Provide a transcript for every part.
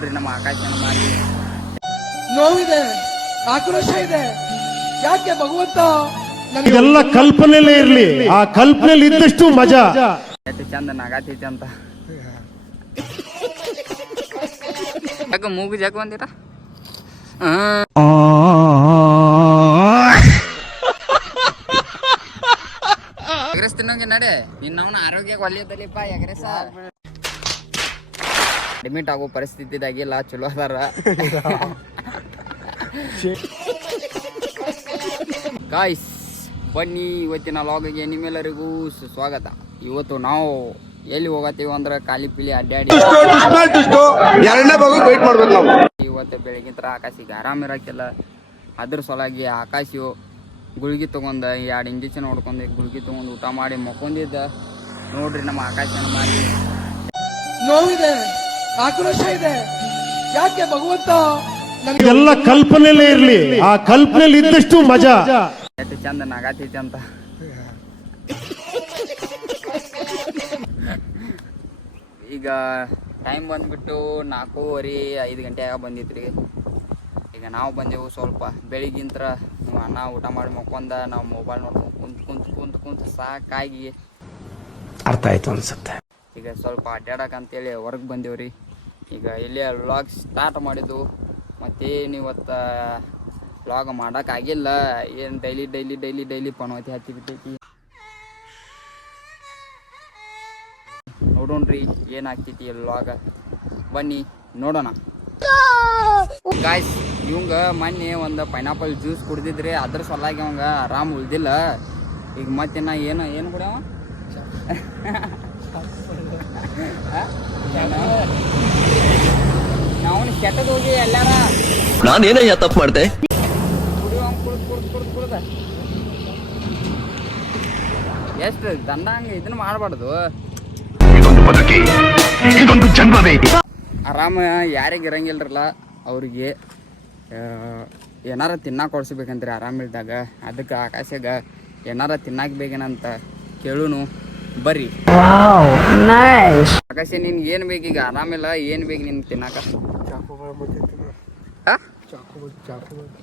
ನೋಡ್ರಿ ನಮ್ಮ ಆಕಾಶನ ಮಾಡಿ ನೋವಿದೆ, ಆಕ್ರೋಶ ಇದೆ. ಯಾಕೆ ಭಗವಂತ ಎಲ್ಲ ಕಲ್ಪನೆಯಲ್ಲೇ ಇರ್ಲಿ, ಆ ಕಲ್ಪನೆಯಲ್ಲಿ ಇದ್ದಷ್ಟು ಮಜಾ. ಎಷ್ಟು ಚಂದ ನಗಾತೈತಿ ಅಂತ ಯಾಕ ಮೂಗು ಜಾಕ ಬಂದಿರ ಎಗ್ರೆಸ್ ತಿನ್ನೋಂಗೆ ನಡೆ ನಿನ್ನವನ ಆರೋಗ್ಯಕ್ಕೆ ಒಳ್ಳೆಯದಲ್ಲಿಪ್ಪ. ಎಗ್ರೆಸ ಅಡ್ಮಿಟ್ ಆಗೋ ಪರಿಸ್ಥಿತಿದಾಗಿಲ್ಲ, ಚಲೋ ಅದಾರ. ಗಾಯ್ಸ್ ಬನ್ನಿ, ಇವತ್ತಿನ ಲಾಗಿಗೆ ನಿಮ್ಮೆಲ್ಲರಿಗೂ ಸ್ವಾಗತ. ಇವತ್ತು ನಾವು ಎಲ್ಲಿ ಹೋಗತ್ತೀವಿ ಅಂದ್ರೆ ಖಾಲಿ ಪಿಲಿ ಅಡ್ಡಾಡಿ ಇವತ್ತು ಬೆಳಗಿನ ಆಕಾಶಿಗೆ ಆರಾಮಿರಕ್ಕಿಲ್ಲ. ಅದ್ರ ಸಲುವಾಗಿ ಆಕಾಶಿಯು ಗುಳಿಗೆ ತಗೊಂಡ 2 ಇಂಜೆಕ್ಷನ್ ಹೊಡ್ಕೊಂಡು ಗುಳಿಗೆ ತಗೊಂಡು ಊಟ ಮಾಡಿ ಮಕ್ಕೊಂಡಿದ್ದ. ನೋಡ್ರಿ ನಮ್ಮ ಆಕಾಶನ ಮಾಡಿ ನೋವಿದೆ, ಆಕ್ರೋಶ ಇದೆ. ಯಾಕೆ ಭಗವಂತ ಎಲ್ಲ ಕಲ್ಪನೆಯಲ್ಲೇ ಇರ್ಲಿ, ಆ ಕಲ್ಪನೆಯಲ್ಲಿ ಇದ್ದಷ್ಟು ಮಜಾ. ಎಷ್ಟು ಚಂದ ನಗಾತೈತಿ ಅಂತ ಈಗ ಟೈಮ್ ಬಂದ್ಬಿಟ್ಟು 4:30-5 ಗಂಟೆ ಆಗ ಬಂದಿತ್ರಿ. ಈಗ ನಾವು ಬಂದೆವು ಸ್ವಲ್ಪ ಬೆಳಿಗ್ಗಿಂತ್ರ ಅನ್ನ ಊಟ ಮಾಡಿ ಮಕ್ಕೊಂದ ನಾವು ಮೊಬೈಲ್ ನೋಡ್ಕೊಂಡು ಕುಂತ್ ಕುಂತ್ ಕುಂತ್ ಕುಂತ್ ಸಾಕಾಗಿ ಅರ್ಥ ಆಯ್ತು ಅನ್ಸುತ್ತೆ. ಈಗ ಸ್ವಲ್ಪ ಅಡ್ಡಾಡಕಂತೇಳಿ ಹೊರಗೆ ಬಂದೇವ್ರಿ. ಈಗ ಇಲ್ಲೇ ವ್ಲಾಗ್ ಸ್ಟಾರ್ಟ್ ಮಾಡಿದ್ದು. ಮತ್ತೇನು ಇವತ್ತು ವ್ಲಾಗ್ ಮಾಡೋಕ್ಕಾಗಿಲ್ಲ. ಏನು ಡೈಲಿ ಪನವತಿ ಹಚ್ಚಿಬಿಟ್ಟೈತಿ. ನೋಡೋಣ್ರಿ ಏನಾಗ್ತೈತಿ ವ್ಲಾಗ್, ಬನ್ನಿ ನೋಡೋಣ. ಗಾಯ್ಸ್ ಇವಂಗ ಮೊನ್ನೆ ಒಂದು ಪೈನಾಪಲ್ ಜ್ಯೂಸ್ ಕುಡ್ದಿದ್ರಿ, ಅದ್ರ ಸಲುವಾಗಿ ಅವಂಗ ಆರಾಮ್ ಉಳ್ದಿಲ್ಲ. ಈಗ ಮತ್ತೆ ನಾ ಏನು ಕುಡಿಯವ ನಾವು ಕೆಟ್ಟದ ಹೋಗಿ ಎಲ್ಲಾರ ನಾನೇನೇ ತಪ್ಪು ಮಾಡ್ದೆ ಕುಡ್ದ ಎಷ್ಟು ದಂಡಂಗ ಇದನ್ನ ಮಾಡಬಾರ್ದು. ಆರಾಮ ಯಾರಿಗೆ ಇರಂಗಿಲ್ರಲ್ಲ ಅವ್ರಿಗೆ ಏನಾರ ತಿನ್ನಾಕ ಕೊಡ್ಸ್ಬೇಕಂತ್ರಿ ಆರಾಮಿಲ್ದಾಗ. ಅದಕ್ಕೆ ಆಕಾಶಾಗ ಏನಾರ ತಿನ್ನಾಕ ಬೇಕೇನಂತ ಕೇಳುನು ಬರ್ರಿ. ಆಕಾಶ ನಿನ್ಗೆ ಏನು ಬೇಕೀಗ? ಆರಾಮಿಲ್ಲ, ಏನು ಬೇಕು ನಿನ್ಗೆ ತಿನ್ನಾಕ?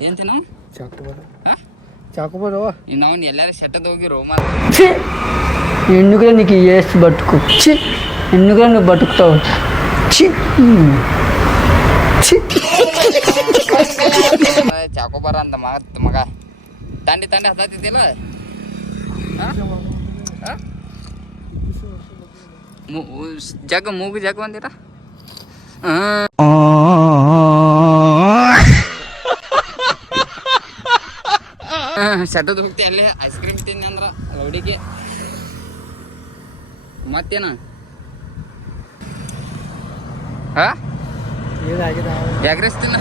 ಏನ್ ತಿನ್ನ ನಾವು ಎಲ್ಲಾರ ಸೆಟ್ಟದ ಹೋಗಿ ರೋಮ ఎన్నుగా నీకు వేసి బతుకు ఎన్నుగా నువ్వు బతుకుతావు. ಚಾಕೋಬಾರ ಅಂತ ಮಗ ತಂಡಿ ಹತ್ತಿದ್ದಿಲ್ಲ. ಮೂಗು ಜಗ ಬಂದಿರ ಸೆಟ್ಟದ ಹೋಗ್ತಿ ಅಲ್ಲೇ ಐಸ್ ಕ್ರೀಮ್ ತಿನ್ನಿ ಅಂದ್ರ ರೌಡಿಗೆ. ಮತ್ತೇನ ಎಗ್ರೆಸ್ ತಿನ್ನ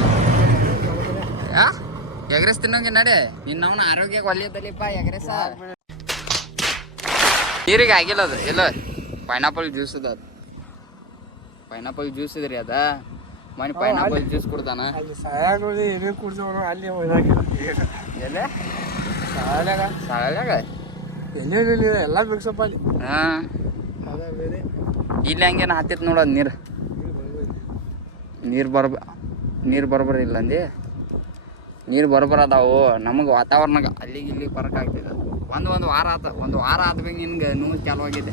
ಎಗ್ರೆಸ್ ತಿನ್ನೋಂಗೆ ನಡೆ ನಿನ್ನವನ ಆರೋಗ್ಯಕ್ಕೆ ಒಳ್ಳೆಯದಲ್ಲಿಪ್ಪ. ಎಗ್ರೆಸ ನೀರಿಗೆ ಆಗಿಲ್ಲ ಅದು. ಇಲ್ಲ ಪೈನಾಪಲ್ ಜ್ಯೂಸ್ ಅದ, ಅದು ಪೈನಾಪಲ್ ಜ್ಯೂಸ್ ಇದ್ರಿ ಅದ. ಮನೆ ಪೈನಾಪಲ್ ಜ್ಯೂಸ್ ಕುಡ್ದಾನ ಎಲ್ಲ ಮಿಕ್ಸಪ್ ಅಲ್ಲಿ. ಇಲ್ಲಿ ಹಂಗೇನ ಹತ್ತಿತ್ ನೋಡೋದು ನೀರು ಬರೋಬರಿಲ್ಲ ಅಂದಿ. ನೀರು ಬರೋಬರ ಅದಾವು. ನಮಗೆ ವಾತಾವರಣಕ್ಕೆ ಅಲ್ಲಿಗೆ ಇಲ್ಲಿಗೆ ಫರಕ್ ಆಗ್ತಿದೆ. ಒಂದು ವಾರ ಆದ್ಬೇಕು ನಿನ್ಗೆ ನೋವು ಚಾಲು ಆಗಿದೆ.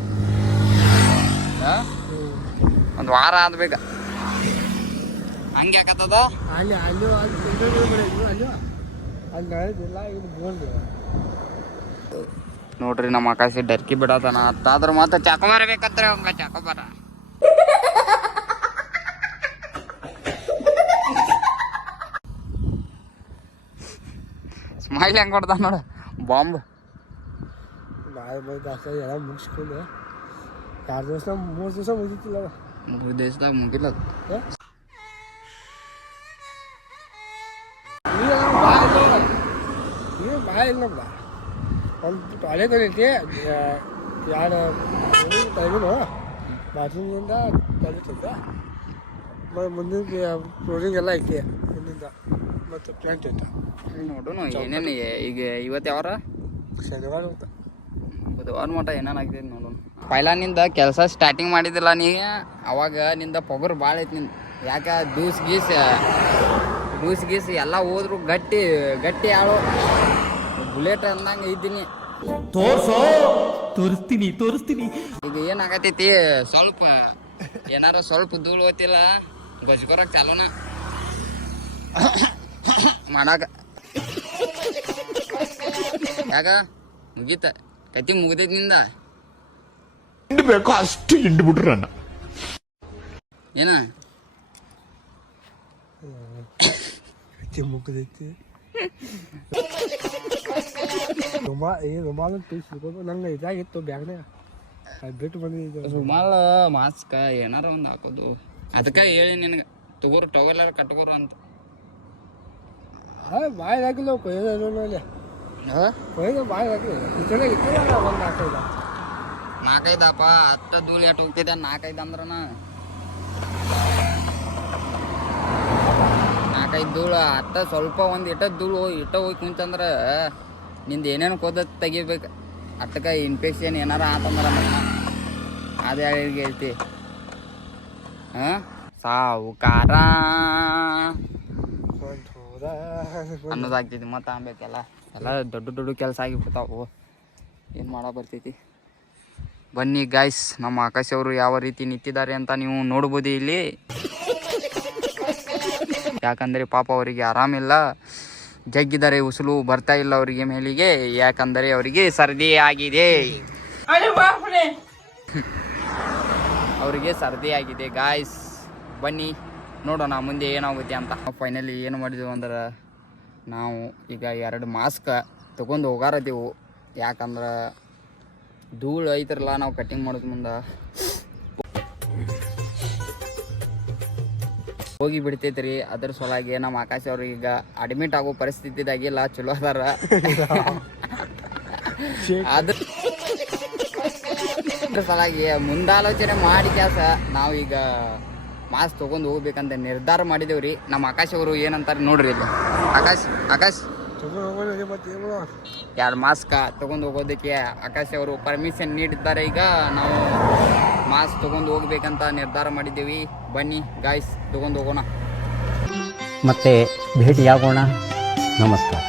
ಒಂದು ವಾರ ಆದ್ಬೇಕು ಹಂಗೆ ಯಾಕತ್ತದ. ನೋಡ್ರಿ ನಮ್ಮ ಆಕಾಶ ಡರ್ಕಿ ಬಿಡತಾನ ಅತ್ತಾದ್ರ ಮತ್ತೆ ಚಾಕೋಬಾರ ಬೇಕಂದ್ರೆ ಅವಂಗ ಚಾಕೋಬಾರ. ಸ್ಮೈಲ್ ಹೆಂಗ್ ಕೊಡ್ತಾನ ನೋಡ, ಬಾಂಬ್. ಎಲ್ಲ ಮುಗಿಸ್ಕೊಂಡು 2 ದಿವಸ 3 ದಿವಸ ಮುಗಿತಿಲ್ಲ. 3 ದಿವಸದಾಗ ಮುಗಿಲ್ಲ. ಬಾಯ ಇಲ್ಲ ಒಂದು ಟಾಯ್ಲೆಟ್ ಐತಿ. 2 ಟೈಮಿನು ಬಾತ್ರೂಮಿಂದ ಟಾಯ್ಲೆಟ್ ಐತೆ. ಮುಂದಿನ ಫ್ಲೋರಿಂಗ್ ಎಲ್ಲ ಐತಿ ಮುಂದಿಂದ. ಮತ್ತು ಪ್ಲಾಂಟ್ ಐತೆ. ನೋಡೋಣ ಏನೇನು. ಈಗ ಇವತ್ತು ಯಾವಾರ ಶನಿವಾರ ಅಂತ ಬುಧವಾರ ಮಟ್ಟ ಏನೇನಾಗ್ತೈತಿ ನೋಡೋಣ. ಪೈಲಾನಿಂದ ಕೆಲಸ ಸ್ಟಾರ್ಟಿಂಗ್ ಮಾಡಿದಿಲ್ಲ ನೀ, ಅವಾಗ ನಿಂದ ಪೊಗರು ಭಾಳ ಐತಿ. ಯಾಕ ದೂಸ್ ಗೀಸ್ ಎಲ್ಲ ಹೋದ್ರು ಗಟ್ಟಿ ಗಟ್ಟಿ ಆಳು ಬುಲೆಟ್ ಅಂದಂಗೆ ಇದ್ದೀನಿ. ತೋರಿಸ್ತೀನಿ ಈಗ ಏನಾಗತೈತಿ ಸ್ವಲ್ಪ ಏನಾರ ಸ್ವಲ್ಪ ಧೂಳು ಹೋತಿಲ್ಲ ಗೊಜ್ಕೊರಕ್ ಚಾಲೋನ ಮಾಡಾಕ. ಯಾಕ ಮುಗೀತ ಕತಿ ಮುಗಿದೈತಿ ನಿಂದ ಬೇಕೋ ಅಷ್ಟು ಹಿಂಡು ಬಿಟ್ರು ನನ್ನ ಏನ ಮುಗಿದೈತಿ ರುಮಾಲ ತಿಳಿಸ್ಬೇಕು ನಂಗೆ ಇದಾಗಿತ್ತು ಬ್ಯಾಗ್ನಾಗ ಬಿಟ್ಟು ಬಂದಿದ್ದು. ರುಮಾಲ್ ಮಾಸ್ಕ್ ಏನಾರ ಒಂದು ಹಾಕೋದು ಅದಕ್ಕೆ ಹೇಳಿ ನಿನಗೆ ತಗೋರು ಟವೆಲ್ಲರ ಕಟ್ಕೋರು ಅಂತ. ಬಾಯಿ ಹಾಕಿಲ್ಲ ಕೊಯ್ಯೋದಲ್ಲಿ ಕೊಯ್ದು ಬಾಯಿ ಹಾಕಿಲ್ಲ ಕಿಚನಾಗ ಇತ್ತು ಒಂದು ಹಾಕಿಲ್ಲ 4-5 ಅತ್ತ ಧೂಳು ಎಟ್ಟು ಹೋಗ್ತಿದ್ದೆ 4-5 ಅಂದ್ರನ 4-5 ಧೂಳು ಅತ್ತ ಸ್ವಲ್ಪ ಒಂದು ಇಟ್ಟ ಧೂಳು ಹೋಗಿ ಕುಂತಂದ್ರೆ ನಿಂದು ಏನೇನು ಕೋದ ತೆಗಿಬೇಕು ಅಟ್ಟಕ್ಕೆ ಇನ್ಫೆಕ್ಷನ್ ಏನಾರ ಆತಂದ್ರೆ ಅದೇ ಹೇಳ್ತಿ ಸಾವುಕಾರ ಅನ್ನೋದಾಗ್ತೈತಿ ಮತ್ತು ಆಮೇಲೆಲ್ಲ ಎಲ್ಲ ದೊಡ್ಡ ಕೆಲಸ ಆಗಿಬಿಡ್ತಾವು. ಏನು ಮಾಡೋ ಬರ್ತೈತಿ. ಬನ್ನಿ ಗಾಯ್ಸ್, ನಮ್ಮ ಆಕಾಶ್ ಅವರು ಯಾವ ರೀತಿ ನಿಂತಿದ್ದಾರೆ ಅಂತ ನೀವು ನೋಡ್ಬೋದು ಇಲ್ಲಿ. ಯಾಕಂದರೆ ಪಾಪ ಅವರಿಗೆ ಆರಾಮಿಲ್ಲ, ಜಗ್ಗಿದ್ದಾರೆ, ಉಸುಲು ಬರ್ತಾ ಇಲ್ಲ ಅವರಿಗೆ ಮೇಲಿಗೆ, ಯಾಕಂದರೆ ಅವರಿಗೆ ಸರ್ದಿ ಆಗಿದೆ. ಅವರಿಗೆ ಸರ್ದಿ ಆಗಿದೆ ಗಾಯ್ಸ್. ಬನ್ನಿ ನೋಡೋಣ ಮುಂದೆ ಏನಾಗುತ್ತೆ ಅಂತ. ಫೈನಲಿ ಏನು ಮಾಡಿದೆವು ಅಂದ್ರೆ ನಾವು ಈಗ 2 ಮಾಸ್ಕ್ ತೊಗೊಂಡು ಹೋಗಾರದೆವು. ಯಾಕಂದ್ರೆ ಧೂಳು ಐತ್ರಲ್ಲ ನಾವು ಕಟ್ಟಿಂಗ್ ಮಾಡೋದು ಮುಂದೆ ಹೋಗಿ ಬಿಡ್ತೈತ್ರಿ. ಅದ್ರ ಸಲುವಾಗಿ ನಮ್ಮ ಆಕಾಶ್ ಅವ್ರಿಗೆ ಈಗ ಅಡ್ಮಿಟ್ ಆಗೋ ಪರಿಸ್ಥಿತಿದಾಗಿಲ್ಲ, ಚಲೋ ಅದಾರ. ಅದ್ರ ಸಲುವಾಗಿ ಮುಂದಾಲೋಚನೆ ಮಾಡಿ ಕೆಲಸ ನಾವೀಗ ಮಾಸ್ಕ್ ತೊಗೊಂಡು ಹೋಗ್ಬೇಕಂತ ನಿರ್ಧಾರ ಮಾಡಿದೇವ್ರಿ. ನಮ್ಮ ಆಕಾಶ್ ಅವರು ಏನಂತಾರೆ ನೋಡ್ರಿ ಇಲ್ಲಿ. ಆಕಾಶ್ 2 ಮಾಸ್ಕ್ ತೊಗೊಂಡು ಹೋಗೋದಕ್ಕೆ ಆಕಾಶ್ ಅವರು ಪರ್ಮಿಷನ್ ನೀಡಿದ್ದಾರೆ. ಈಗ ನಾವು ಮಾಸ್ಕ್ ತೊಗೊಂಡು ಹೋಗ್ಬೇಕಂತ ನಿರ್ಧಾರ ಮಾಡಿದ್ದೀವಿ. ಬನ್ನಿ ಗಾಯ್ಸ್, ತೊಗೊಂಡು ಹೋಗೋಣ. ಮತ್ತೆ ಭೇಟಿಯಾಗೋಣ. ನಮಸ್ಕಾರ.